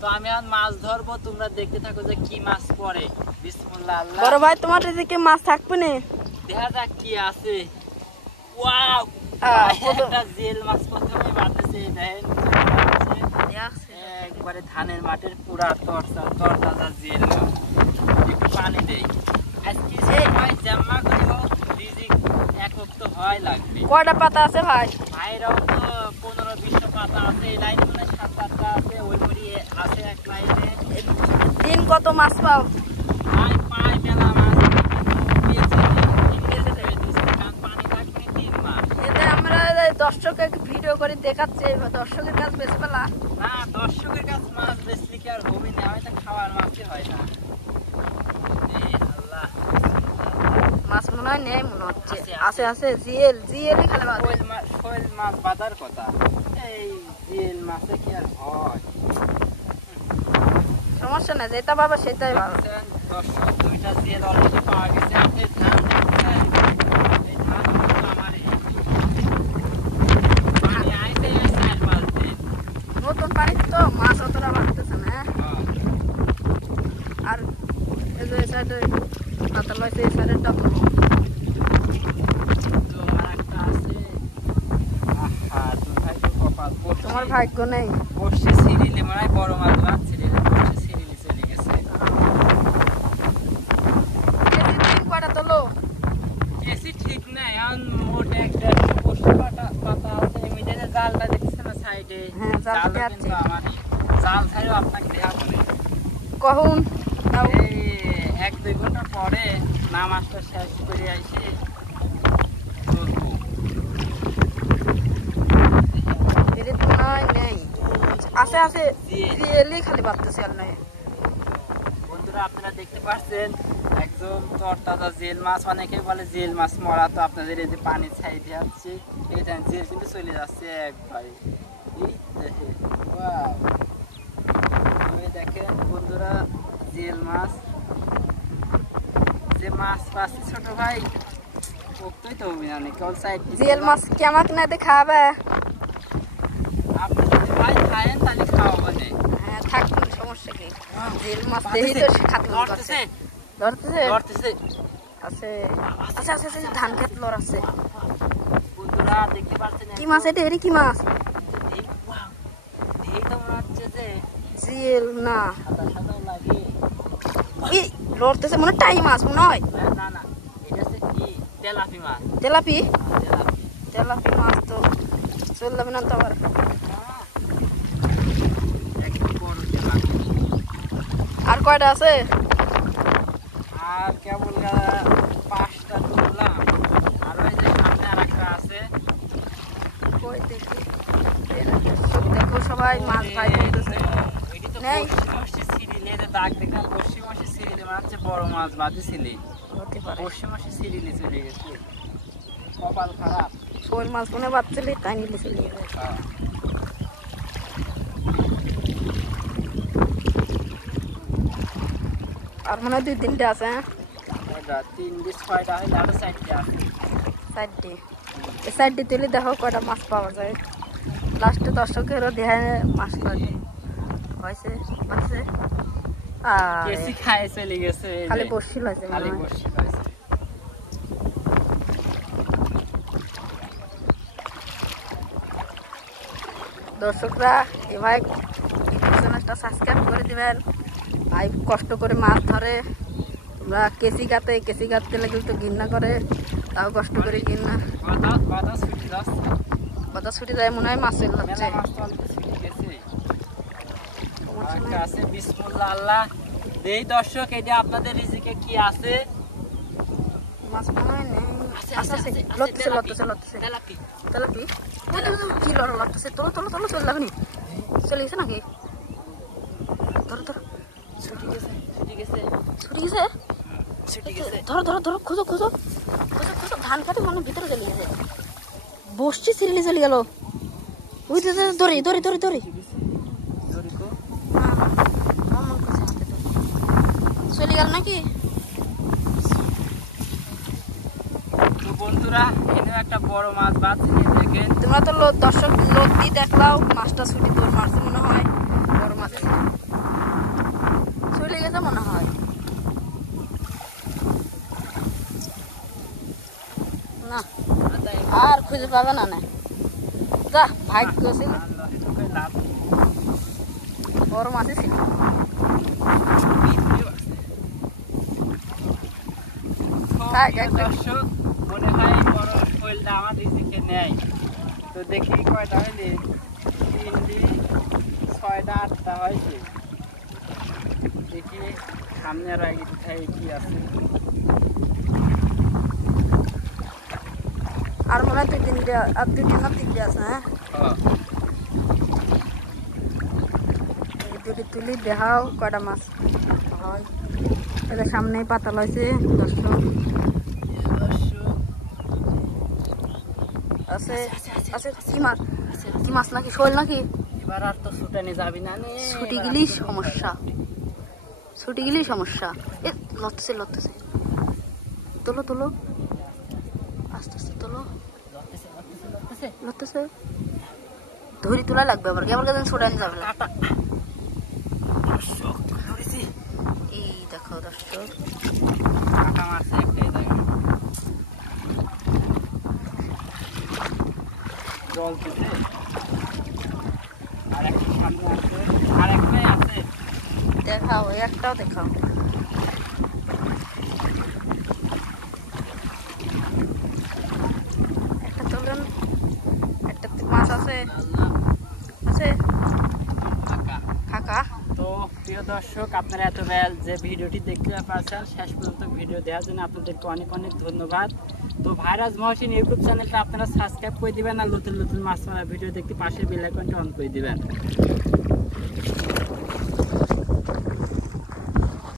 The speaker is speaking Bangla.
তো আমি আর মাছ ধরবো, তোমরা দেখতে থাকো যে কি মাছ পড়ে। বিসমিল্লাহ আল্লাহ। বড় ভাই তোমার রিজিকে মাছ থাকবে না, দেখা যাক কি আছে। ওয়াও, একটা জেল মাছ প্রথমে বাঁধেছে, দেখেন একবারে ধানের মাঠের পুরা তরতাজা জেল মাছ। একটু পানি দেই আজকে, ভাই জাম্মা করিও রিজিক একক তো হয় লাগবে। কয়টা পাতা আছে ভাই? ভাইরাও তো 15-20টা পাতা আছে, এই লাইনে মনে হয় 7-8টা আছে, ওই মরি আছে এক লাইনে। দিন কত মাছ পাও? ভাই পাই মেলা মাছ পানি থাকবে 3 মাস। এতে আমরা দর্শককে ভিডিও করে দেখাচ্ছি, দর্শকের কাছে বেশি পেলা না, দর্শকের কাছে মাছ বেশি কি আর হবে না, হয়তো খাওয়ার মাছই হয় না। মাছ মনে হয় নেই, মনে হচ্ছে আছে আছে জিএলই খালি শোল মাছ বাঁধার কথা, এই জিএল মাছে কি আর হয়? সমস্যা নাই, যেটা পাবা সেটাই ভালো। দর্শক 2টা জিএল অলরেডি পাওয়া গেছে। আপনি ধান দেখছেন, এই ধান আমারই পানি আইতে 4-5 দিন। নতুন পানি তো মাছ অতটা বাড়তেছে না। আর এই যে সাইডে পাতা লইছে, এই সাইডে টপ তোমার ভাগ্য নেই। বসে সিরিলে মনে হয় বড় মাছ বাঁধছিল, বসে সিরিলে চলে গেছে। কয়টা তোলো? কেসি ঠিক নাই, এখন মোট 1-1.5 বসে পাতা আছে। এমনিতে জালটা দেখছেন না সাইডে, জাল কিন্তু আমারই। জাল ছাড়াও আপনাকে দেখা বলে কখন এই 1-2 ঘন্টা পরে নামাজটা শেষ করে আইসে ধরবো। নেই আছে আছে জিএলই খালি বাড়তেছে আর নাই। বন্ধুরা আপনারা দেখতে পাচ্ছেন একদম তরতাজা জেল মাছ। অনেকে বলে জেল মাছ মরা, তো আপনাদের এই যে পানি ছাই দিয়ে যাচ্ছে, এই দেখেন জেল কিন্তু চলে যাচ্ছে একবারে। এই দেখেন, ওয়াও, দেখেন বন্ধুরা জেল মাছ, যে মাছ পাচ্ছি ছোট ভাই ওই তো হবে না, কেবল সাইড জেল মাছ কেমন না খাবে। আপনি যদি ভাই খায়েন তাহলে খাওয়া যায়। হ্যাঁ থাকবে, সমস্যা কি? জেল মাছ দেখি তো খাতে ধরতেছে ধরতেছে আছে আছে আছে আছে ধান খেত লর আছে। বন্ধুরা দেখতে পাচ্ছেন কি মাছ এটা? এর কি মাছ? এই তো মনে হচ্ছে যে জিএল না, সাদা সাদা লাগে। এই লড়তেছে মনে টাই মাছ মনে হয়। না না, এটা হচ্ছে কি তেলাপি মাছ। তেলাপি? তেলাপি তেলাপি মাছ তো চল যাবে না তো আবার। একদম বড় তেলাপি। আর কয়টা আছে? আর কেবল 5টা তুললাম, আর ওই যে সামনে আরেকটা আছে। কই দেখি, দেখো সবাই মাছ ভাই বলতেছে নেই। পশ্চিমাসি সিরিলে দাগ দেখলাম, পশ্চিমাসি সিরিলে মানে হচ্ছে বড় মাছ বাঁধেছিলি, পশ্চিমাসি সিরিলে চলে গেছে। কপাল খারাপ। শোল মাছ মনে বাচ্চালি তাই নিলে চলে গেছে। আর মনে হয় 2-3টা আছে। হ্যাঁ 3-6টা হলে আরো 4টে আছে। 4টে, এই 4টে তুলে দেখো কয়টা মাছ পাওয়া যায়। লাস্টে দর্শকেরও দেখায় মাছ লাগে হয়েছে পাচ্ছে। কেসি খায় চলে গেছে, খালি বসি লাগছে, খালি বসি লাগছে। দর্শকরা এভাবে চ্যানেলটা সাবস্ক্রাইব করে দিবেন। ভাই কষ্ট করে মাছ ধরে, তোমরা কেসি গাতে লাগলে তো ঘৃণা করে, তাও কষ্ট করে ঘৃণা কথা ছুটি যায় মনে হয় মাছের লাগছে। বিসমিল্লাহ আল্লাহ। এই দর্শক এটা আপনাদের রিজিকে কি আছে? মাছ মনে হয় নেই। লড়তেছে তেলাপি কি লড়তেছে? তোলো চলে লাগনি, চলে গেছে নাকি? ধরো ছুটি গেছে ধরো খোঁজো ধান কাটে মনে ভিতরে চলে গেছে। বসছি সিরিলি চলে গেল। ওই দড়ি চলে গেল নাকি? বন্ধুরা এখানে একটা বড় মাছ বাঁধছে, দেখেন। তোমরা তো দর্শক লোক দিয়ে দেখলাও মাছটা ছুটি তোর মারছে মনে হয় বড় মাছ। আর খুঁজে পাবে না যা ভাগ্য ছিল লাভ বড় মাছই ছিল দর্শক মনে হয় বড় শৈলটা আমার রিজিকে নেয় তো দেখি কয়টা হইলে 3টি 6টা 8টা হয়েছে দেখি সামনে আর আগে কোথায় কি আছে আর মনে হয় 2-3টে আর 2টি না 3টে আছে হ্যাঁ এই দুটি তুলি দেখাও কয়টা মাছ হয় এটা সামনেই পাতাল হয়েছে দর্শক আছে আছে কি মাছ নাকি শোল নাকি এবার আর তো ছুটানি যাবি না নে ছুটি গেলেই সমস্যা এ লড়তেছে তোলো আস্তে আস্তে তোলো লড়তেছে ধরি তোলা লাগবে আবার কেমন কাছে ছুটানি যাবে না এই দেখো দর্শক কাটা মারছে একটাই জায়গা জল দিতে আর একটা সামনে আছে আর একটাই আছে দেখাও একটাও দেখাও একটা তোলেন একটা মাছ আছে কাকা তো প্রিয় দর্শক আপনারা এতবেল যে ভিডিওটি দেখতে পাচ্ছেন শেষ পর্যন্ত ভিডিও দেওয়ার জন্য আপনাদেরকে অনেক অনেক ধন্যবাদ তো ভাইরাজ মহসিন ইউটিউব চ্যানেলটা আপনারা সাবস্ক্রাইব করে দিবেন আর নতুন নতুন মাছ মারা ভিডিও দেখতে পাশে বেল আইকনটা অন করে দিবেন